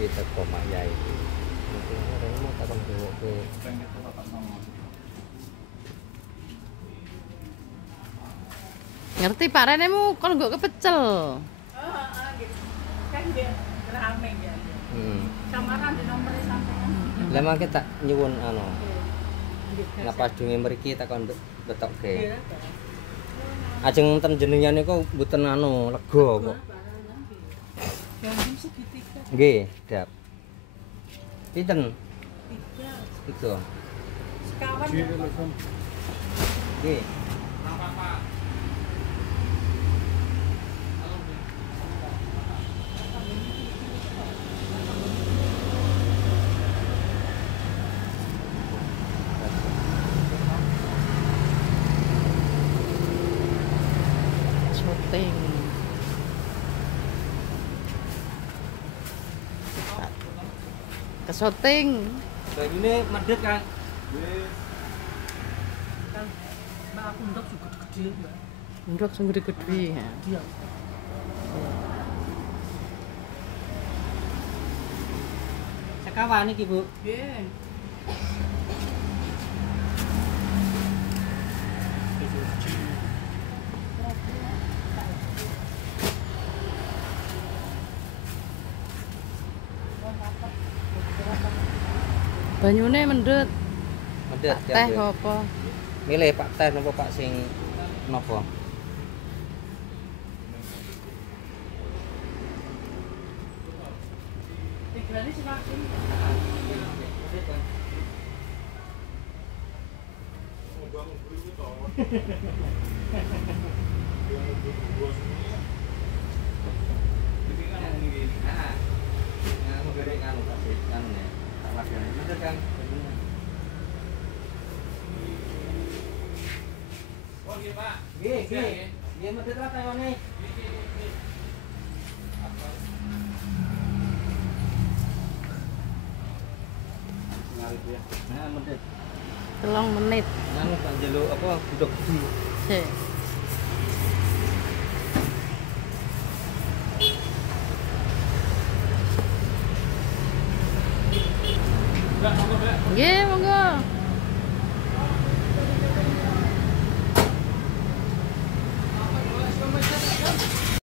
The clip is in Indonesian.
Kita koma ya itu. Mungkin orang mau takon ke ngerti Pak Renemu kalau nggak kepecel. Gitu. Kan dia rame ya. Samaran di nomor sampean. Lama kita nyuwun anu. Napa dunge mriki takon betokke. Ajeng ten jenengan niku mboten anu lega kok. Ganti segitiga. Nggih, Dap. Pinten? 3. Sekawan. Nggih. Syuting. Ke syuting. Banyune medhit, Kang. Kan Mbak aku ndok juga gede, Mbak. Ndok sing gede-gede ya. Iya. Sekawan iki, Bu. Nggih. Banyune mendut. Medhit Teh apa? Milih Pak Teh napa Pak sing napa? Digelani semakin. Nggih, medhit ra tayone. Nah, medhit. 3 menit. Anu tak njaluk apa budok gudi. Sik. Nggih, monggo.